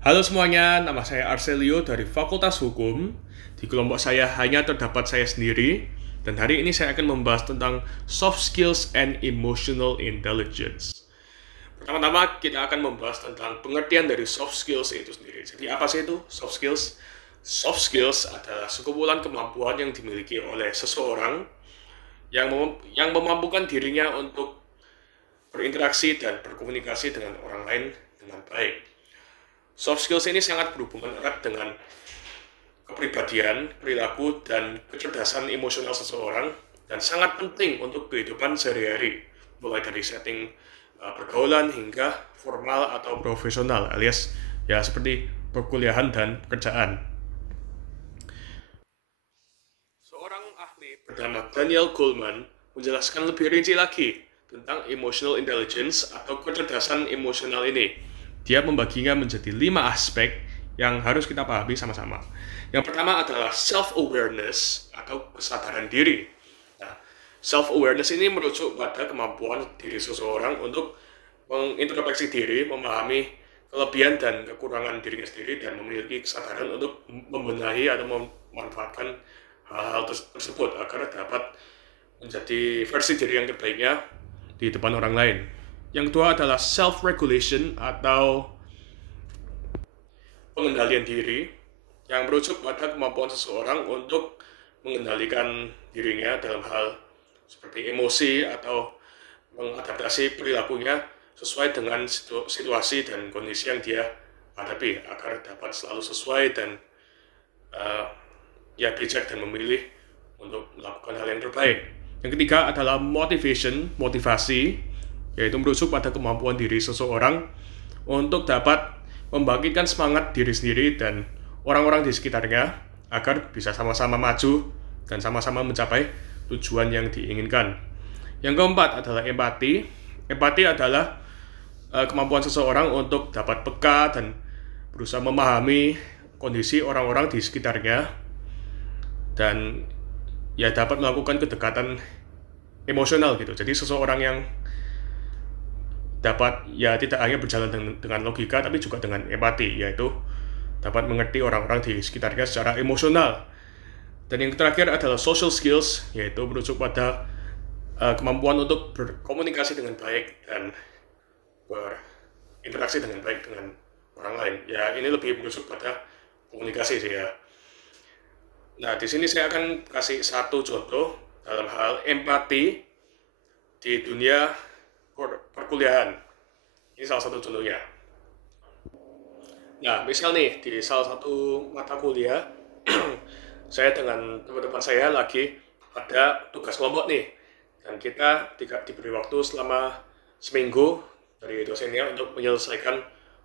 Halo semuanya, nama saya Arselio dari Fakultas Hukum. Di kelompok saya hanya terdapat saya sendiri, dan hari ini saya akan membahas tentang soft skills and emotional intelligence. Pertama-tama kita akan membahas tentang pengertian dari soft skills itu sendiri. Jadi apa sih itu soft skills? Soft skills adalah sekumpulan kemampuan yang dimiliki oleh seseorang yang memampukan dirinya untuk berinteraksi dan berkomunikasi dengan orang lain dengan baik. Soft skills ini sangat berhubungan erat dengan kepribadian, perilaku, dan kecerdasan emosional seseorang, dan sangat penting untuk kehidupan sehari-hari, mulai dari setting pergaulan hingga formal atau profesional, alias ya seperti perkuliahan dan pekerjaan. Seorang ahli bernama Daniel Goleman menjelaskan lebih rinci lagi tentang emotional intelligence atau kecerdasan emosional ini. Dia membaginya menjadi 5 aspek yang harus kita pahami sama-sama. Yang pertama adalah self-awareness atau kesadaran diri. Nah, self-awareness ini merujuk pada kemampuan diri seseorang untuk mengintrospeksi diri, memahami kelebihan dan kekurangan dirinya sendiri, dan memiliki kesadaran untuk membenahi atau memanfaatkan hal-hal tersebut agar dapat menjadi versi diri yang terbaiknya di depan orang lain. Yang kedua adalah self-regulation atau pengendalian diri yang merujuk pada kemampuan seseorang untuk mengendalikan dirinya dalam hal seperti emosi atau mengadaptasi perilakunya sesuai dengan situasi dan kondisi yang dia hadapi agar dapat selalu sesuai dan ya bijak dan memilih untuk melakukan hal yang terbaik. Yang ketiga adalah motivasi, yaitu merujuk pada kemampuan diri seseorang untuk dapat membangkitkan semangat diri sendiri dan orang-orang di sekitarnya agar bisa sama-sama maju dan sama-sama mencapai tujuan yang diinginkan. Yang keempat adalah empati. Empati adalah kemampuan seseorang untuk dapat peka dan berusaha memahami kondisi orang-orang di sekitarnya dan ya dapat melakukan kedekatan emosional gitu. Jadi seseorang yang dapat ya tidak hanya berjalan dengan logika tapi juga dengan empati, yaitu dapat mengerti orang-orang di sekitarnya secara emosional. Dan yang terakhir adalah social skills, yaitu merujuk pada kemampuan untuk berkomunikasi dengan baik dan berinteraksi dengan baik dengan orang lain. Ya ini lebih merujuk pada komunikasi sih ya. Nah di sini saya akan kasih satu contoh dalam hal empati di dunia perkuliahan. Ini salah satu contohnya. Nah, misal nih di salah satu mata kuliah saya dengan teman-teman saya lagi ada tugas kelompok nih, dan kita diberi waktu selama seminggu dari dosennya untuk menyelesaikan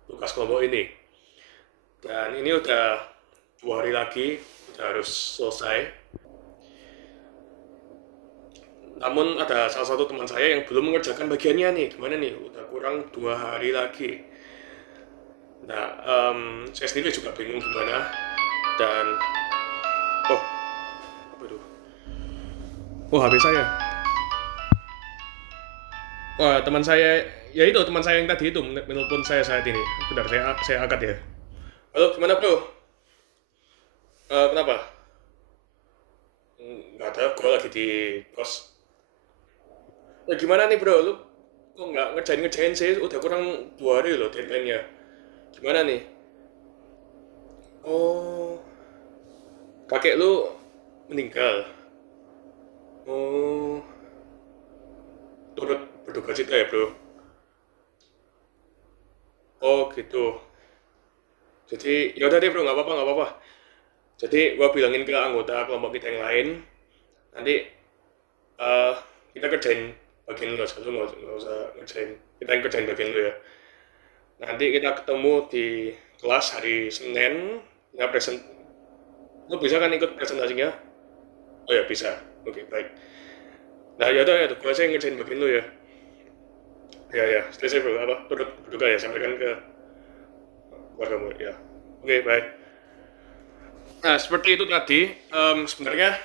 tugas kelompok ini. Dan ini udah 2 hari lagi udah harus selesai. Namun ada salah satu teman saya yang belum mengerjakan bagiannya nih. Gimana nih? Udah kurang 2 hari lagi. Nah, saya sendiri juga bingung gimana. Dan apa itu? HP saya. Teman saya, ya itu teman saya yang tadi itu menelpon saya saat ini. Bentar, saya angkat ya. Halo, gimana bro? Kenapa? Nggak ada, gue lagi di kos. Ya gimana nih bro, lu kok nggak ngerjain sih? Udah kurang 2 hari loh deadline-nya. Gimana nih? Oh, kakek lu meninggal. Oh, turut berduka cita ya bro. Oh gitu. Jadi ya udah deh bro, nggak apa-apa. Jadi gua bilangin ke anggota kelompok kita yang lain, nanti kita kerjain bagian lu, satu nggak usah ngerjain, kita yang kerjain bagian lu ya. Nanti kita ketemu di kelas hari Senin, ya lu bisa kan ikut presentasinya? Oh ya bisa, oke baik. Nah ya udah ya, gue aja yang ngerjain bagian lu ya. Ya, stay safe bro, turut berduka ya, sampaikan ke keluargamu ya. Oke baik. Nah seperti itu tadi, sebenarnya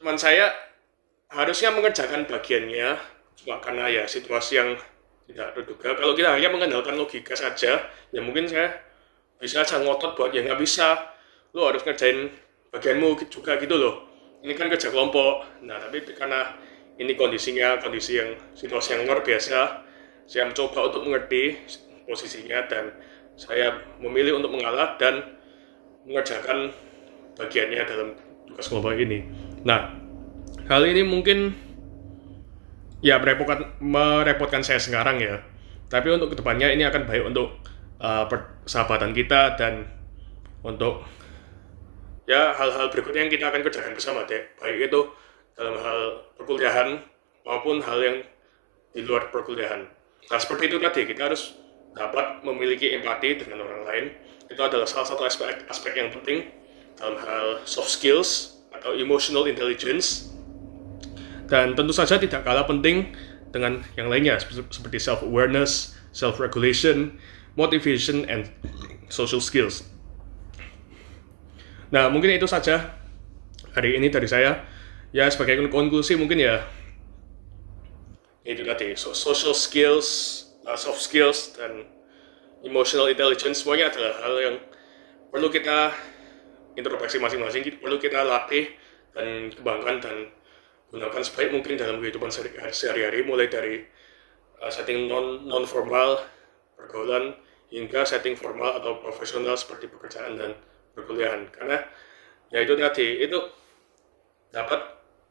teman saya harusnya mengerjakan bagiannya, cuma karena ya situasi yang tidak terduga. Kalau kita hanya mengandalkan logika saja, ya mungkin saya bisa aja ngotot buat ya nggak bisa, lo harus ngerjain bagianmu juga gitu loh. Ini kan kerja kelompok. Nah, tapi karena ini kondisinya situasi yang luar biasa, saya mencoba untuk mengerti posisinya dan saya memilih untuk mengalah dan mengerjakan bagiannya dalam tugas kelompok ini. Nah, hal ini mungkin ya merepotkan saya sekarang ya. Tapi untuk kedepannya ini akan baik untuk persahabatan kita dan untuk ya hal-hal berikutnya yang kita akan kerjakan bersama deh. Baik itu dalam hal perkuliahan maupun hal yang di luar perkuliahan. Nah, seperti itu tadi, kita harus dapat memiliki empati dengan orang lain. Itu adalah salah satu aspek yang penting dalam hal soft skills atau emotional intelligence. Dan tentu saja tidak kalah penting dengan yang lainnya seperti self-awareness, self-regulation, motivation, and social skills. Nah, mungkin itu saja hari ini dari saya. Ya, sebagai konklusi mungkin ya itu tadi, social skills, soft skills, dan emotional intelligence semuanya adalah hal yang perlu kita introspeksi masing-masing, perlu kita latih dan kembangkan dan gunakan sebaik mungkin dalam kehidupan sehari-hari, mulai dari setting non formal pergaulan hingga setting formal atau profesional seperti pekerjaan dan perkuliahan. Karena ya itu tadi, itu dapat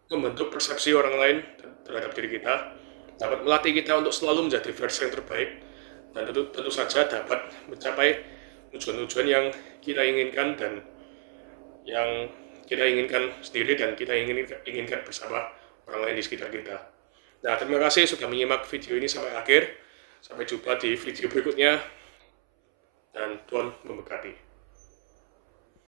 membentuk persepsi orang lain terhadap diri kita, dapat melatih kita untuk selalu menjadi versi yang terbaik, dan tentu saja dapat mencapai tujuan-tujuan yang kita inginkan dan yang kita inginkan sendiri dan kita inginkan bersama orang lain di sekitar kita. Nah, terima kasih sudah menyimak video ini sampai akhir. Sampai jumpa di video berikutnya, dan Tuhan memberkati.